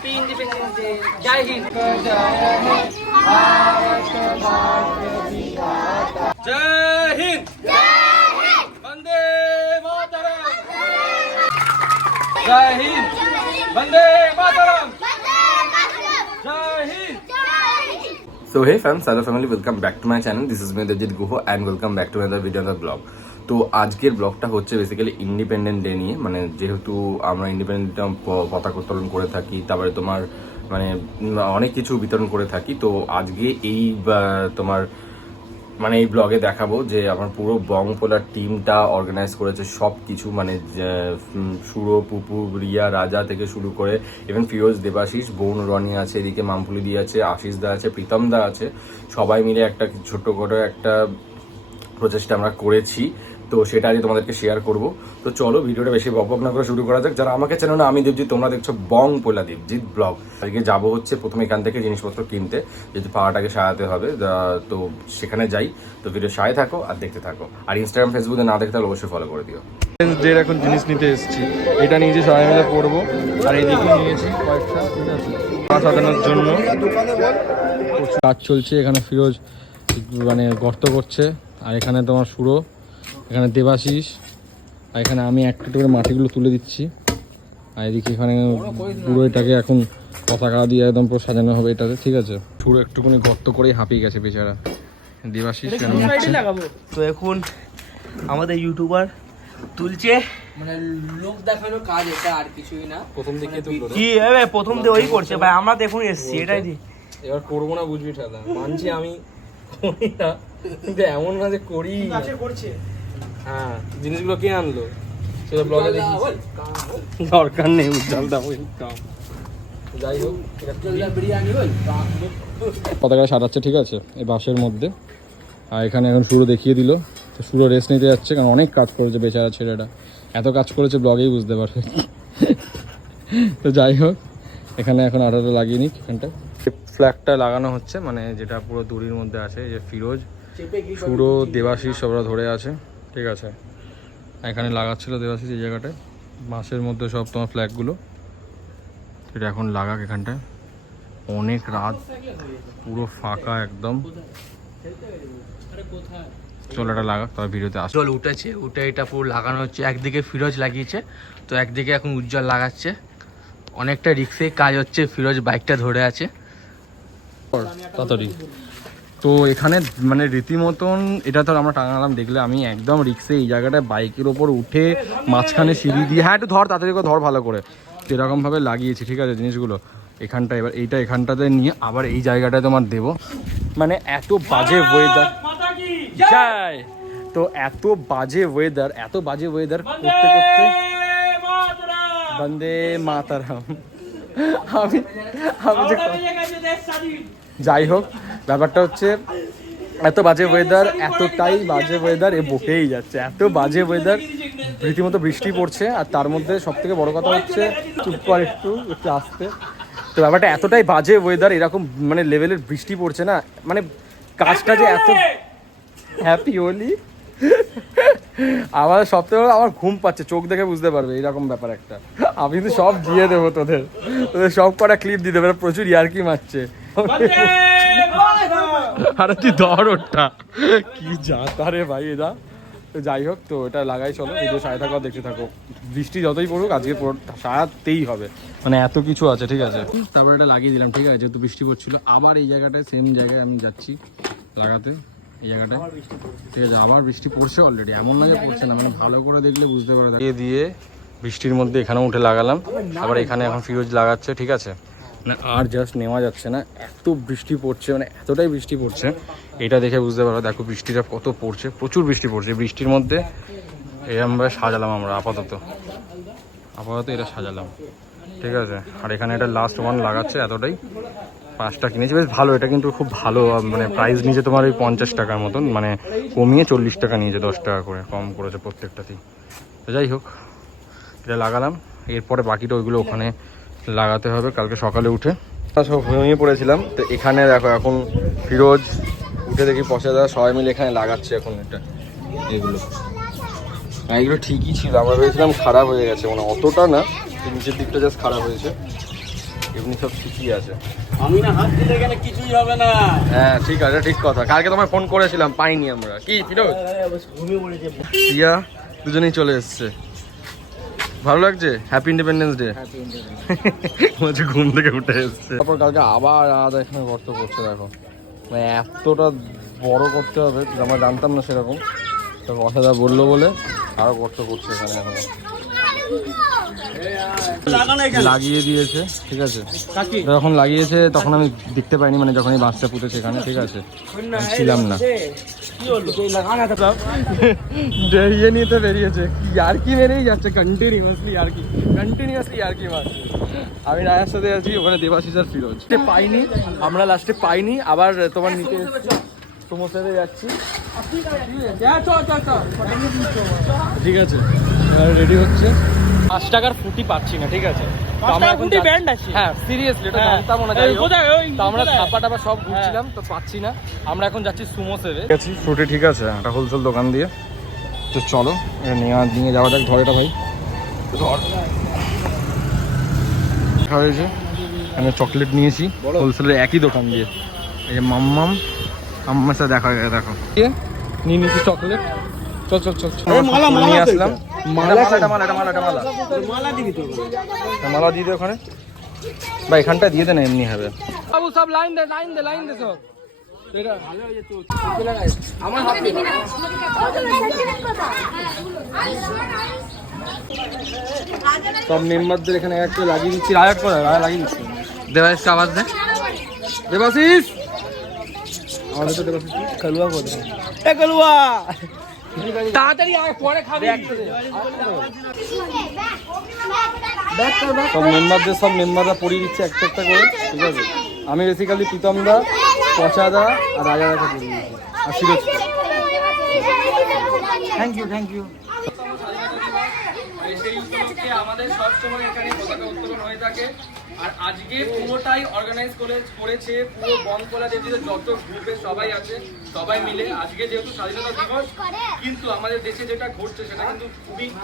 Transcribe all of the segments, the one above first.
Happy independence day. जय हिंद। जय हिंद। वंदे मातरम। जय हिंद। वंदे मातरम। जय Hind. So hey fams, hello family, welcome back to my channel. This is me Devjit Guho and welcome back to another video, another vlog. তো আজকের ব্লগটা হচ্ছে basically independent day নিয়ে, মানে যেহেতু আমরা ইন্ডিপেন্ডেন্ট পতাকা উত্তোলন করে থাকি, তারপরে তোমার মানে অনেক কিছু বিতরণ করে থাকি। তো আজকে এই তোমার মানে এই ব্লগে দেখাবো যে আমার পুরো বংপোলার টিমটা অর্গানাইজ করেছে সব কিছু, মানে সুরো, পুপু, রিয়া, রাজা থেকে শুরু করে ইভেন ফিরোজ, দেবাশিস, বোন রনি আছে, এদিকে মামফুলি দি আছে, আশিস দা আছে, প্রীতম দা আছে, সবাই মিলে একটা ছোট্ট করে একটা প্রচেষ্টা আমরা করেছি। তো সেটা আজকে তোমাদেরকে শেয়ার করব। তো চলো ভিডিওটা বেশি বক না করে শুরু করা যাক। যারা আমাকে চেনো না, আমি দেবজিৎ, তোমরা দেখছো বংপোলা দেবজিৎ ব্লগ। আজকে যাবো হচ্ছে প্রথমে এখান থেকে জিনিসপত্র কিনতে, যেহেতু পাওয়াটাকে সারাতে হবে। তো সেখানে যাই। তো ভিডিও সাথে থাকো আর দেখতে থাকো। আর ইনস্টাগ্রাম, ফেসবুকে না দেখতে হলে অবশ্যই ফলো করে দিও। ডের এখন জিনিস নিতে এসেছি, এটা নিয়েছি সবাই মিলে পড়বো। আর এইদিকে নিয়েছি কয়েকটা, ঠিক আছে, পা সাজানোর জন্য। কাজ চলছে এখানে, ফিরোজ মানে গর্ত করছে, আর এখানে তোমার সুরো, এখানে দেবাশিস, আর এখানে আমি একটা করে মাটিগুলো তুলে দিচ্ছি। আর এদিকে এখানে পুরো এটাকে এখন পতাকা দিয়ে একদম পুরো সাজানো হবে এটাতে, ঠিক আছে। পুরো একটুখানি গর্ত করেই হাঁপিয়ে গেছে বেচারা দেবাশিস। তো এখন আমাদের ইউটিউবার তুলছে, মানে লোক দেখানো কাজ এটা, আর কিছুই না। প্রথম দিকে তুললো কি হবে প্রথম দিয়ে ওই করছে ভাই, আমরা তো এখন এসছি এটাই দি। এবার করবো না, বুঝবি ঠাদা, মানছি আমি করি না, কিন্তু এমন না যে করি করছে। হ্যাঁ, জিনিসগুলো কে আনলো সেটা ব্লগে দেখিয়েছি, দরকার নেই উজ্জ্বল দা ওই কাম। যাই হোক, বিরিয়ানি বল। পতাকা সাজাচ্ছে, ঠিক আছে, এই বাঁশের মধ্যে। আর এখানে এখন সুরো দেখিয়ে দিল। তো সুরো রেস্ট নিতে যাচ্ছে, কারণ অনেক কাজ করেছে বেচারা ছেলেটা, এত কাজ করেছে ব্লগেই বুঝতে পারবে। তো যাই হোক, এখানে এখন আঠাটা লাগিয়ে নিক। এখানটা ফ্ল্যাগটা লাগানো হচ্ছে, মানে যেটা পুরো দড়ির মধ্যে আছে, যে ফিরোজ, সুরো, দেবাশিস সবরা ধরে আছে, ঠিক আছে। এখানে লাগাচ্ছিল দেবাশিস এই জায়গাটায়, বাঁশের মধ্যে সব তোমার ফ্ল্যাগগুলো। এটা এখন লাগাক এখানটায়। অনেক রাত, পুরো ফাঁকা একদম। চলো এটা লাগাক, তবে ভিডিওতে আসো। জল উঠেছে, উঠে এটা পুরো লাগানো হচ্ছে। একদিকে ফিরোজ লাগিয়েছে, তো একদিকে এখন উজ্জ্বল লাগাচ্ছে। অনেকটা রিক্সে কাজ হচ্ছে, ফিরোজ বাইকটা ধরে আছে তাড়াতাড়ি। তো এখানে মানে রীতিমতন এটা তো আমরা টাঙালাম, দেখলে আমি একদম রিক্সে এই জায়গাটায় বাইকের ওপর উঠে মাঝখানে সিঁড়ি দিয়ে, হ্যাঁ একটু ধর, তাড়াতাড়ি করে ধর ভালো করে, এরকমভাবে লাগিয়েছি, ঠিক আছে, জিনিসগুলো এখানটা। এবার এইটা এখানটাতে নিয়ে আবার এই জায়গাটায় তোমার দেবো। মানে এত বাজে ওয়েদার, যায় তো এত বাজে ওয়েদার, এত বাজে ওয়েদার করতে করতে বন্দে মাতারাম। আমি যে যাই হোক, ব্যাপারটা হচ্ছে এত বাজে ওয়েদার, এতটাই বাজে ওয়েদার, এ বকেই যাচ্ছে, এত বাজে ওয়েদার, রীতিমতো বৃষ্টি পড়ছে। আর তার মধ্যে সব থেকে বড় কথা হচ্ছে, চুপ কর একটু আসতে, তো ব্যাপারটা এতটাই বাজে ওয়েদার, এরকম মানে লেভেলের বৃষ্টি পড়ছে না, মানে কাজটা যে এত হ্যাপি হোলি। আমার সব থেকে আমার ঘুম পাচ্ছে, চোখ দেখে বুঝতে পারবে এরকম ব্যাপার একটা। আমি কিন্তু সব দিয়ে দেবো তোদের সব কটা ক্লিপ দিয়ে দেবো, প্রচুর ইয়ার্কি মারছে। আরে তুই ধর ওটা, কি যাতা রে ভাই এরা। তো যাই হোক, তো এটা লাগাই, চলো ভিডিও সাথে থাকো, দেখতে থাকো। বৃষ্টি যতই পড়ুক আজকে সারাতেই হবে, মানে এত কিছু আছে, ঠিক আছে। তারপর এটা লাগিয়ে দিলাম, ঠিক আছে, যেহেতু বৃষ্টি পড়ছিল। আবার এই জায়গাটায় সেম জায়গায় আমি যাচ্ছি লাগাতে, এই জায়গাটায়, ঠিক আছে। আবার বৃষ্টি পড়ছে অলরেডি, এমন না যে পড়ছে না, মানে ভালো করে দেখলে বুঝতে পারে। দিয়ে বৃষ্টির মধ্যে এখানে উঠে লাগালাম, আবার এখানে এখন ফিরোজ লাগাচ্ছে, ঠিক আছে। মানে আর জাস্ট নেওয়া যাচ্ছে না, এত বৃষ্টি পড়ছে, মানে এতটাই বৃষ্টি পড়ছে। এটা দেখে বুঝতে পারো, দেখো বৃষ্টিটা কত পড়ছে, প্রচুর বৃষ্টি পড়ছে। বৃষ্টির মধ্যে এরকমভাবে সাজালাম আমরা, আপাতত এটা সাজালাম, ঠিক আছে। আর এখানে এটা লাস্ট ওয়ান লাগাচ্ছে, এতটাই 5টা কিনেছি, বেশ ভালো। এটা কিন্তু খুব ভালো, মানে প্রাইস নিয়েছে তোমার ওই 50 টাকার মতন, মানে কমিয়ে 40 টাকা নিয়েছে, 10 টাকা করে কম করেছে প্রত্যেকটাতেই। তো যাই হোক, এটা লাগালাম, এরপরে বাকিটা ওইগুলো ওখানে লাগাতে হবে কালকে সকালে উঠে। সব ঘুমিয়ে পড়েছিলাম, তো এখানে দেখো এখন ফিরোজ উঠে দেখি পয়সা দেওয়া, সবাই মিলে এখানে লাগাচ্ছে এখন এটা, এগুলো ঠিকই ছিল, আমরা ভেবেছিলাম খারাপ হয়ে গেছে, মানে অতটা না, নিচের দিকটা জাস্ট খারাপ হয়েছে। এমনি সব শিখিয়ে আছে। আমি না হাত দিলে গেলে কিছুই হবে না। হ্যাঁ ঠিক আছে, ঠিক কথা। কালকে তোমায় ফোন করেছিলাম, পাইনি আমরা। কি ফিরোজ? ঘুমিয়ে পড়েছে। প্রিয়া দুজনেই চলে এসছে। ভালো লাগছে? Happy independence day. বলছে ঘুম থেকে উঠে এসছে। তারপর কালকে আবার আলাদা এখানে গর্ত করছে, দেখো মানে এতটা বড় করতে হবে আমরা জানতাম না সেরকম। তো অসাদা বললো বলে আরো গর্ত করছে এখানে এখন। লাগিয়ে দিয়েছে, ঠিক আছে। যখন লাগিয়েছে তখন আমি দেখতে পাইনি, মানে যখন এই বাঁশটা পুঁতেছে এখানে, ঠিক আছে, ছিলাম না। ইয়ে নিতে বেরিয়েছে, আর কি মেরেই যাচ্ছে কন্টিনিউয়াসলি, আর কি মারছে। আমি রায়ের সাথে আছি, ওখানে দেবাশিস আর ফিরোজ। পাইনি আমরা, লাস্টে পাইনি। আবার তোমার নিতে সমস্যাতে যাচ্ছি, ঠিক আছে। রেডি হচ্ছে। 5 টাকার ফুটি পাচ্ছি না, ঠিক আছে। হ্যাঁ সিরিয়াসলি এটা জানতাম না। তো আমরা ছাপা টাপা সব ঘুরছিলাম, তো পাচ্ছি না। আমরা এখন যাচ্ছি সুমো সেভে গেছি ফ্রুটি, ঠিক আছে, একটা হোলসেল দোকান দিয়ে। তো চলো নিয়ে যাওয়া যাক। ধর এটা ভাই, ধর। হয়েছে এখানে চকলেট নিয়েছি হোলসেলের একই দোকান দিয়ে। এই যে মাম্মাম, আমার সাথে দেখা হয়ে দেখো নিয়ে নিয়েছি চকলেট। চল নিয়ে আসলাম। মালা দিয়ে দে ওখানে ভাই, এখানটা দিয়ে দে না, এমনি হবে। বাবু সব লাইন দে সব। সব মেম্বারদের এখানে একটা লাগিয়ে দিচ্ছি, লাগিয়ে দিচ্ছি। দেবাশিস আওয়াজ দে। দেবাশিস আমাদের তো দেবাশিস কালুয়া বলে। কালুয়া তাড়াতাড়ি আয়, পরে খাবি। সব মেম্বাররা পড়িয়ে দিচ্ছে একটা একটা করে, ঠিক আছে। আমি বেসিক্যালি প্রীতমদা, পচাদা আর রাজাদাকে পড়িয়ে দিচ্ছি, আর সিরিজ। Thank you. সেই উপলক্ষে আমাদের সবসময় এখানে পতাকা উত্তোলন হয়ে থাকে। আর আজকে পুরোটাই অর্গানাইজ করেছে পুরো বনকলা দেবীতে যত গ্রুপে সবাই আছে, সবাই মিলে। আজকে যেহেতু স্বাধীনতা দিবস, কিন্তু আমাদের দেশে যেটা ঘটছে সেটা কিন্তু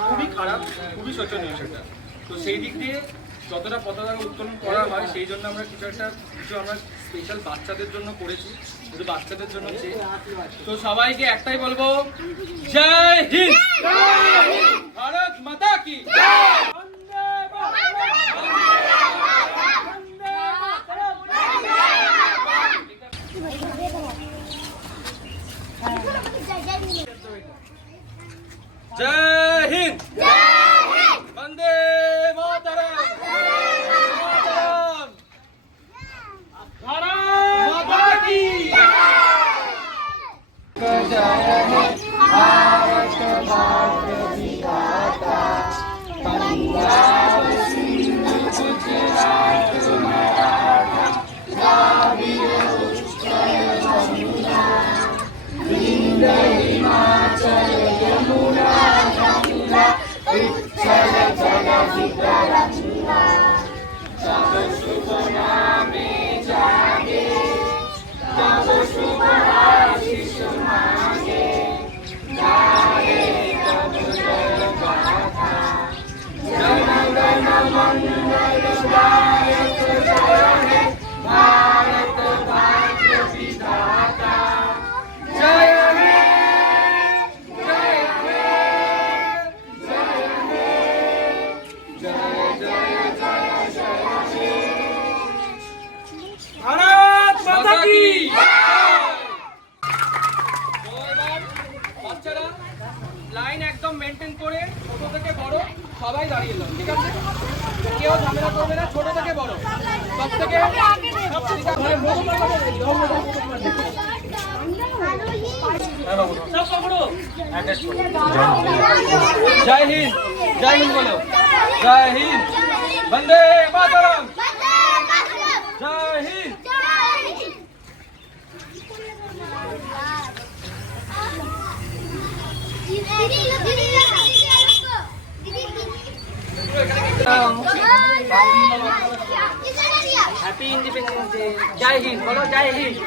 খুবই খারাপ, খুবই শোচনীয় সেটা। তো সেই দিক দিয়ে যতটা পতাকা উত্তোলন করা হয়, সেই জন্য আমরা কিছু আমরা স্পেশাল বাচ্চাদের জন্য করেছি, শুধু বাচ্চাদের জন্য। তো সবাইকে একটাই বলবো, জয় হিন্দ, ভারত মাতা কি। জয় হিন্দ, বন্দে মাতরম, ভারত মাতা কি। লাইন একদম মেনটেন করে ছোট থেকে বড় সবাই দাঁড়িয়ে এলাম, ঠিক আছে। কেউ ঝামেলা করবে না, ছোট থেকে বড় সব থেকে। জয় হিন্দ, জয় হিন্দ বলো, জয় হিন্দ, বন্দে মাতরম, জয় হিন্দ। Happy independence day. জয় হিন্দ বলো, জয় হিন্দ,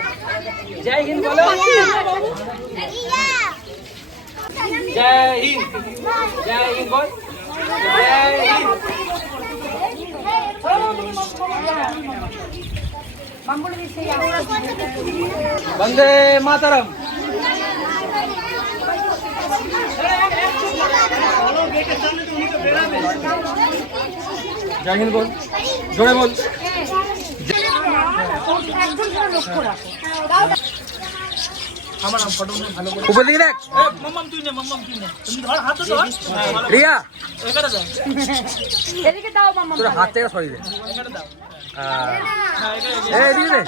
জয় হিন্দ বলো, জয় হিন্দ, জয় হিন্দ বল, জয় হিন্দ। वंदे मातरम। जय हिंद बोल, जोड़े बोल। ऊपर दिख देख रिया তোর হাত থেকে সরিয়ে দে এই দিয়ে দে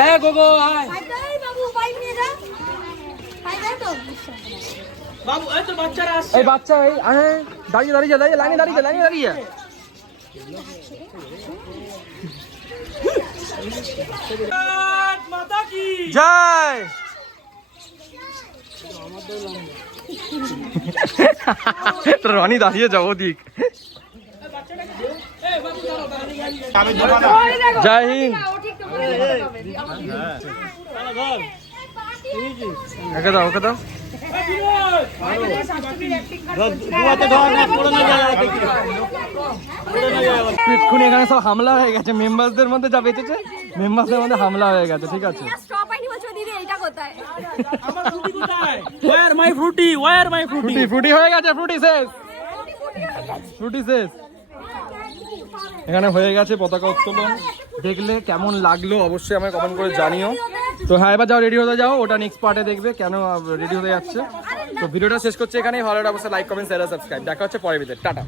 ए गोगो हाय बाबू ए तो বাচ্চারা আসছে এই বাচ্চা এই দাঁড়িয়ে দাঁড়িয়ে যা দাঁড়িয়ে লাইনে দাঁড়িয়ে লাইনে দাঁড়িয়ে माता की জয় রনি দাঁড়িয়ে যাও ওদিক জয় হিন্দ ওকে দাও ওকে দাও এক্ষুনি এখানে সব হামলা হয়ে গেছে মেম্বারসদের মধ্যে যা বেঁচেছে মেম্বারসদের মধ্যে হামলা হয়ে গেছে ঠিক আছে Where my fruity? Where my fruity? Frooti হয়ে গেছে ফ্রুটি শেষ ফ্রুটি শেষ এখানে হয়ে গেছে পতাকা উত্তোলন দেখলে কেমন লাগলো অবশ্যই আমায় কমেন্ট করে জানিও তো হ্যাঁ এবার যাও রেডি হতে যাও ওটা নেক্সট পার্টে দেখবে কেন রেডি হতে যাচ্ছে তো ভিডিওটা শেষ করছে এখানেই ভালো লাগলে অবশ্যই লাইক কমেন্ট শেয়ার সাবস্ক্রাইব দেখা হচ্ছে পরের ভিডিওতে টাটা